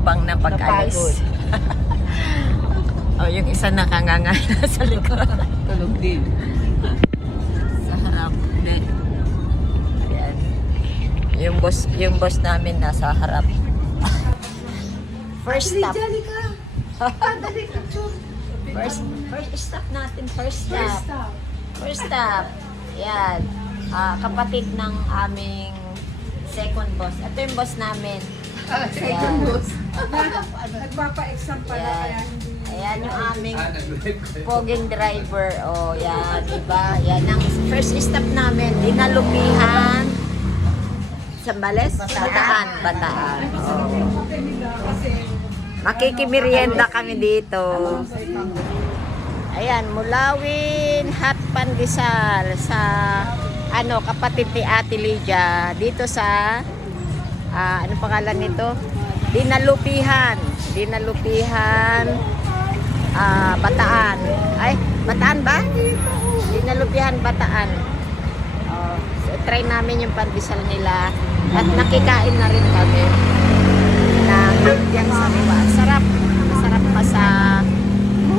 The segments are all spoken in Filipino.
abang ng pag-alis. Oh, yung isa nakanganga sa likod. Tulog din. Sa harap din. Yan. Yung boss namin nasa harap. First stop. First stop natin. First stop. Yan. Kapatid ng aming second boss. Ito yung boss namin. Second boss. Nagpapa-exam pala kaya hindi. Ayan yung aming poging driver. O, yan. Diba? Yan ang first stop namin. Dinalupihan. Sambales? Bataan. Oh. Makikimerienda kami dito. Ayan, Mulawin Hot Pandesal sa kapatid ni Ate Lydia dito sa ano pangalan nito? Dinalupihan Bataan. Ay, Bataan ba? Dinalupihan Bataan. So, try namin yung pandesal nila at nakikain na rin kami ng lumpiang sariwa. Sarap pa sa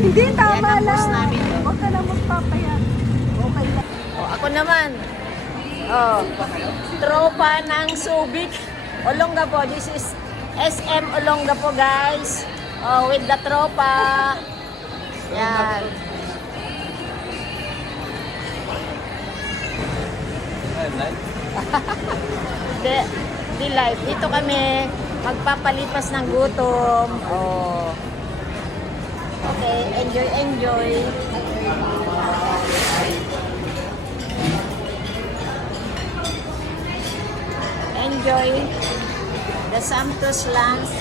Hindi, tama yan ang boss lang. namin. Huwag ka na magpapaya. Okay lang. Ako naman. Tropa ng Subic. Olongapo. This is SM Olongapo, guys. With the tropa. Yan. Di live. Dito kami magpapalipas ng gutom. Okay, enjoy. Enjoy the Santos Lands.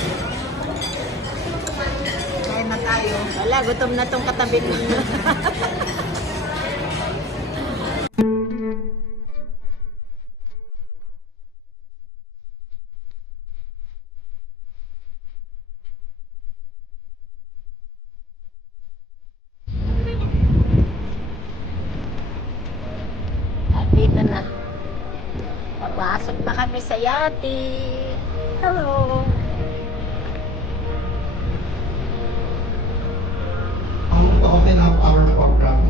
Kaya na tayo. Wala, gutom na tong katabi ninyo. At dito na. Papasok na kami sa yate. Hello. To open up our program.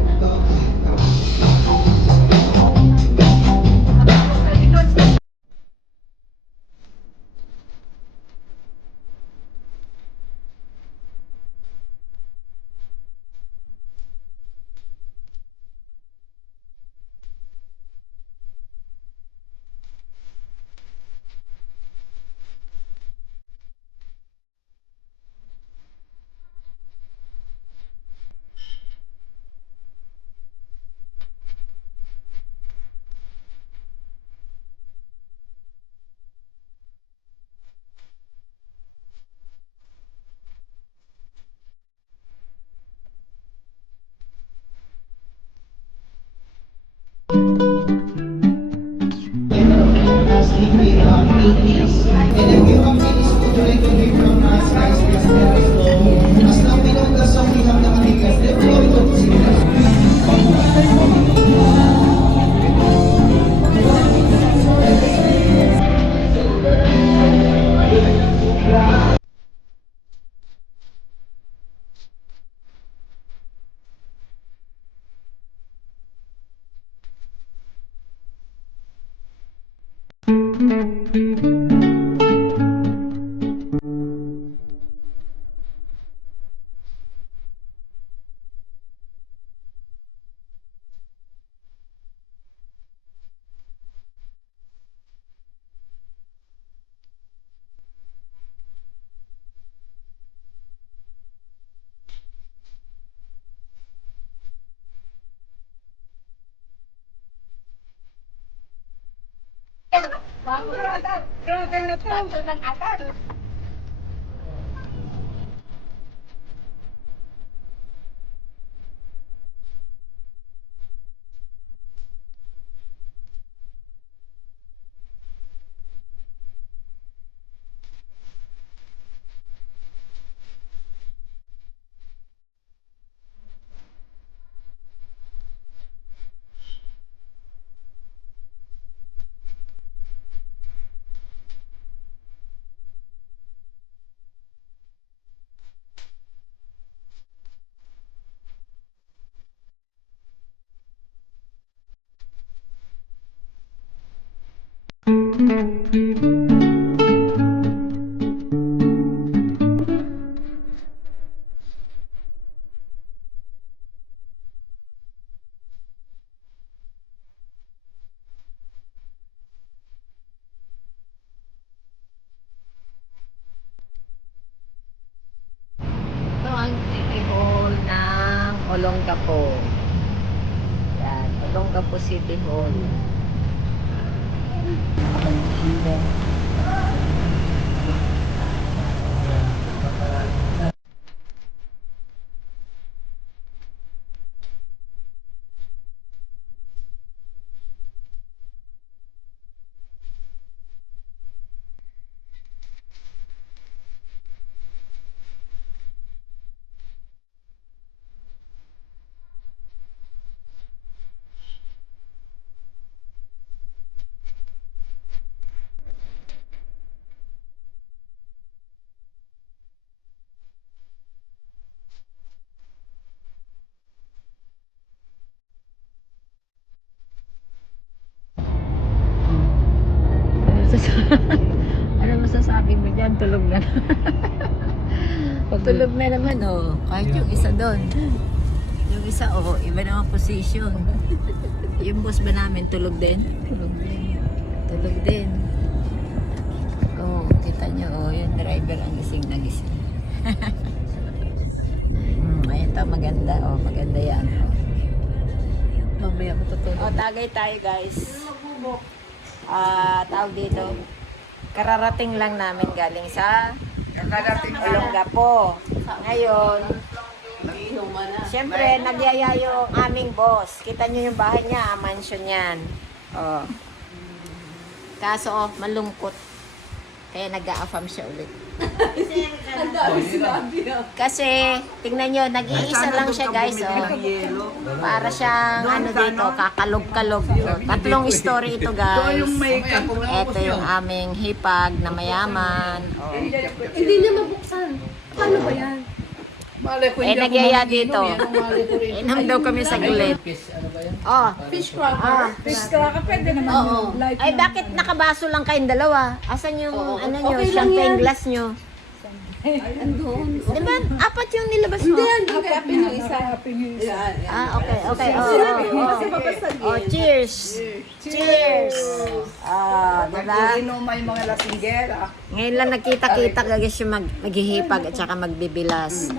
Olongapo. Yan, Olongapo City Hall. Ano masasabi mo dyan? Tulog na. Tulog na naman, oh. Kahit yung isa doon. Yung isa, oh, iba naman position. Yung boss ba namin, tulog din? Tulog din. Tulog din. Oh, kita nyo, oh, yung driver ang gising na gising. Ayun to, maganda, oh, maganda yan. Mamaya matutulog. Oh, tagay tayo, guys. Tawag dito. Kararating lang namin galing sa Olongapo. Ngayon, siyempre, nagyaya yung aming boss. Kita nyo yung bahay niya, mansion yan. Oh. Kaso, oh, malungkot. Kaya nag-a-affirm siya ulit. Ang dami sinabi ah. Kasi, tingnan nyo, nag-iisa lang siya, guys. Oh. Para siyang, ano dito, kakalog-kalog. Oh, 3 story ito, guys. Ito yung aming hipag na mayaman. Oh. Hindi niya mabuksan. Paano ba yan? Nagyaya dito. Inom daw kami sa gulay. Oh. Fish cracker. Fish cracker, pwede naman yun. Light Ay, na. bakit nakabaso lang kayong dalawa? Asan yung, ano nyo, okay lang champagne yan. glass nyo? Andun. Di ba, 4 yung nilabas mo? Hindi yan, happy yung isa. Happy yung isa. Okay. Sinabi ko Oh. kasi babasag Oh, cheers! Cheers! Ah, diba? Inuman yung mga lasinggera. Ngayon lang nakita-kita guys yung maghihipag at saka magbibilas.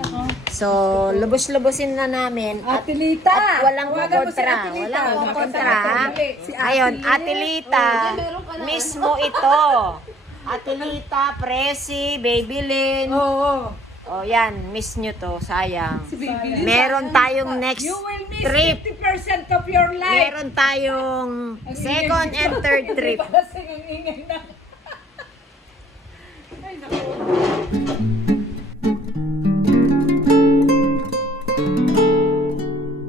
So, lubos-lubosin na namin at Atilita! walang Tawagan mo si kukontra. Atilita. Walang kukontra. Si Ayun, Ate. Atilita, mismo ito. Atilita, Presi, Babylin. Oo. O yan, miss nyo to, sayang. Si Baby Lynn. Meron tayong next You will miss trip. 50% of your life. Meron tayong second and third trip. Para sa ingay na. Ay, naku.